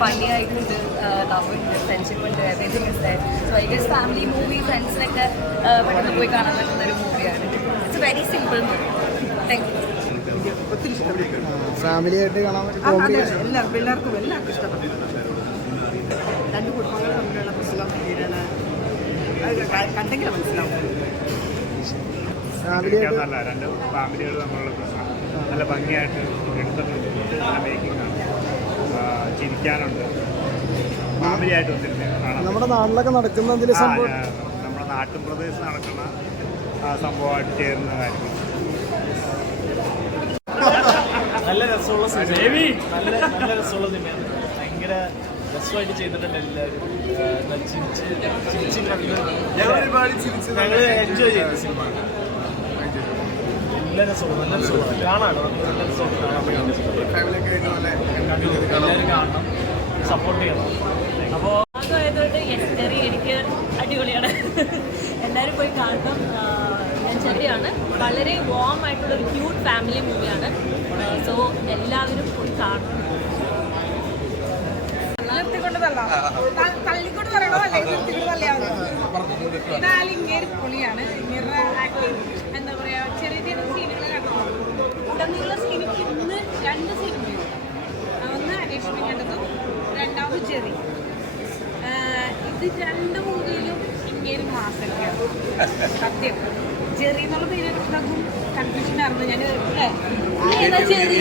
Funny ആയിട്ടുണ്ട്, love ഉണ്ട്, friendship ഉണ്ട്, everything is there. So I guess family movie ഫ്രണ്ട്സിനൊക്കെ പെട്ടെന്ന് പോയി കാണാൻ പറ്റുന്ന ഒരു മൂവിയാണ്. It's very simple movie. Thank you. Family ആയിട്ട് കാണാൻ പിള്ളേർക്കും എല്ലാവർക്കും ഇഷ്ടപ്പെട്ടു. രണ്ട് കുടുംബങ്ങൾ തമ്മിലുള്ള പ്രശ്നം തീരണ കണ്ടെങ്കിലും മനസ്സിലാവും. നല്ല രണ്ട് ഫാമിലികൾ തമ്മിലുള്ള പ്രശ്നം നല്ല ഭംഗിയായിട്ട് എടുത്തിട്ടുണ്ട്. നല്ല മേക്കിംഗ് ആണ്, ചിരിക്കാനുണ്ട്, ഫാമിലി ആയിട്ട് ഒത്തിരി നമ്മുടെ നാട്ടിലൊക്കെ നടക്കുന്ന നമ്മുടെ നാട്ടിൻ പ്രദേശത്ത് നടക്കുന്ന സംഭവമായിട്ട് ചേരുന്ന കാര്യങ്ങൾ. നല്ല രസമുള്ള സിനിമ, നല്ല രസമുള്ള സിനിമയാണ്. ഭയങ്കര രസമായിട്ട് ചെയ്തിട്ടുണ്ട് എല്ലാവരും. ചിരിച്ച് ഞങ്ങൾ എൻജോയ് ചെയ്ത സിനിമ. നല്ല രസമുള്ള നല്ല രസമുള്ള കാണാനോ നല്ല രസമായിട്ട് കാണാൻ പറ്റും. എല്ലാവരും കാണണം, സപ്പോർട്ട് ചെയ്യണം. അപ്പോൾ ആയതുകൊണ്ട് ചെറിയ എനിക്ക് അടിപൊളിയാണ്. എല്ലാവരും പോയി കാണണം. ചെറിയാണ് വളരെ വാം ആയിട്ടുള്ളൊരു ക്യൂട്ട് ഫാമിലി മൂവിയാണ്. സോ എല്ലാവരും പോയി കാണണം. തള്ളിക്കൊണ്ട് പറയണോ അല്ലെങ്കിൽ നിർത്തിക്കൊണ്ട് തള്ളിയാൽ ഇതായാലും ഇങ്ങേര് പൊളിയാണ്. ഇങ്ങേരുടെ എന്താ പറയാ, ചെറിയ ചെറിയ സീനുകൾ കണ്ടു. ഉടനീള സീനിക്ക് ഇന്ന് 2 സിനിമയുണ്ട്. ഒന്ന് അന്വേഷിക്കേണ്ടതും രണ്ടാമത് ചെറി. ഇത് 2 മൂവിയിലും ഇങ്ങേര് മാസൊക്കെയാണ് സത്യം. ചെറി എന്നുള്ള പേര് കൺഫ്യൂഷൻ ആയിരുന്നു ഞാൻ. ഇതിലേതാ ചെറി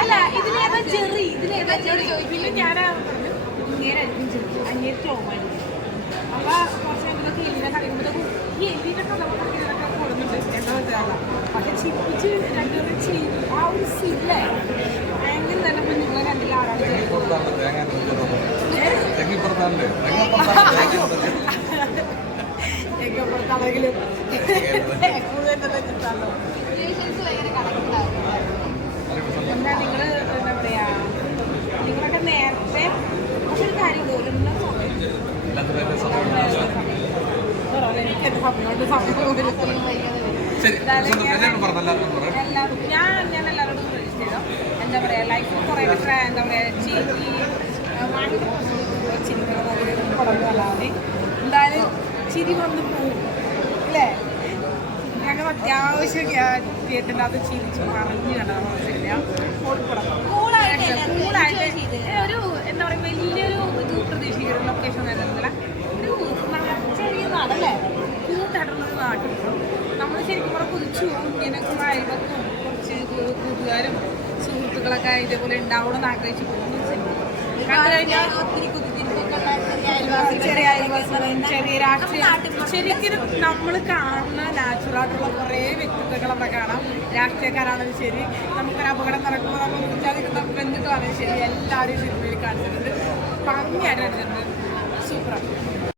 അല്ല ഇതിലേതാ ചെറി ഇതിലേതാ ചെറി പിന്നെ ഞാനാ പറഞ്ഞു ഇങ്ങേരായിരിക്കും ചെറി, അങ്ങേര് ടോമായിരിക്കും. അപ്പൊ കുറച്ച് എന്തൊക്കെ എലിനെ കളിക്കുമ്പോഴത്തേക്കും ഈ എലിനെ കഥകളൊക്കെ കൊടുക്കുന്നുണ്ട് എന്താ വെച്ചാൽ. പക്ഷെ ചിരിപ്പിച്ച് രണ്ടുപേരും ചെയ്യും. ആ ഒരു സില്ലേ ഭയങ്കര തന്നെ നിങ്ങളെ കണ്ടില്ല ആരാണ് എങ്ങപ്പുറത്താണെങ്കിലും എന്താ നിങ്ങൾ എന്താ പറയാ, നിങ്ങളൊക്കെ നേരത്തെ പക്ഷെ ഒരു കാര്യം പോലും എനിക്ക് എന്റെ സമയമുണ്ട്. ഞാൻ എല്ലാവരോടും സജസ്റ്റ് ചെയ്തോ. എന്താ പറയാ, ലൈഫ് കുറേ എന്താ പറയാ ചിരിക്കുന്നത് പടങ്ങളല്ലാതെ എന്തായാലും ചിരി വന്ന് പോകും അല്ലേ. ഞങ്ങൾ അത്യാവശ്യം തിയേറ്ററിൻ്റെ അത് ചിരിച്ച് പറഞ്ഞു കണ്ടതാണ്. ഒരു എന്താ പറയുക വലിയൊരു ഇത് പ്രതീക്ഷിക്കുന്ന ലൊക്കേഷൻ വരുന്നില്ല. ഒരു ചെറിയ നാടല്ലേ, കൂട്ടായിട്ടുള്ളൊരു നാട്ടിൽ നമ്മൾ ശരിക്കും പറഞ്ഞാൽ കുതിച്ചു ഇങ്ങനെയൊക്കെ അയൽവക്കും കുറച്ച് കൂട്ടുകാരും സുഹൃത്തുക്കളൊക്കെ ഇതേപോലെ ഉണ്ടാവണമെന്ന് ആഗ്രഹിച്ചു പോകുന്ന സിനിമ കണ്ടു കഴിഞ്ഞാൽ ഒത്തിരി ചെറിയ ചെറിയ രാഷ്ട്രീയ ശരിക്കും നമ്മൾ കാണുന്ന നാച്ചുറായിട്ടുള്ള കുറേ വ്യക്തിത്വങ്ങൾ അവിടെ കാണാം. രാഷ്ട്രീയക്കാരാണെങ്കിലും ശരി, നമുക്കൊരു അപകടം നടക്കുമ്പോൾ നമ്മൾ വിളിച്ചാൽ ബന്ധുക്കളാണെങ്കിലും ശരി, എല്ലാവരും സിനിമയിൽ കാണിച്ചിട്ടുണ്ട്. ഭംഗിയായിട്ട് എടുത്തിട്ടുണ്ട്. സൂപ്പറാണ്.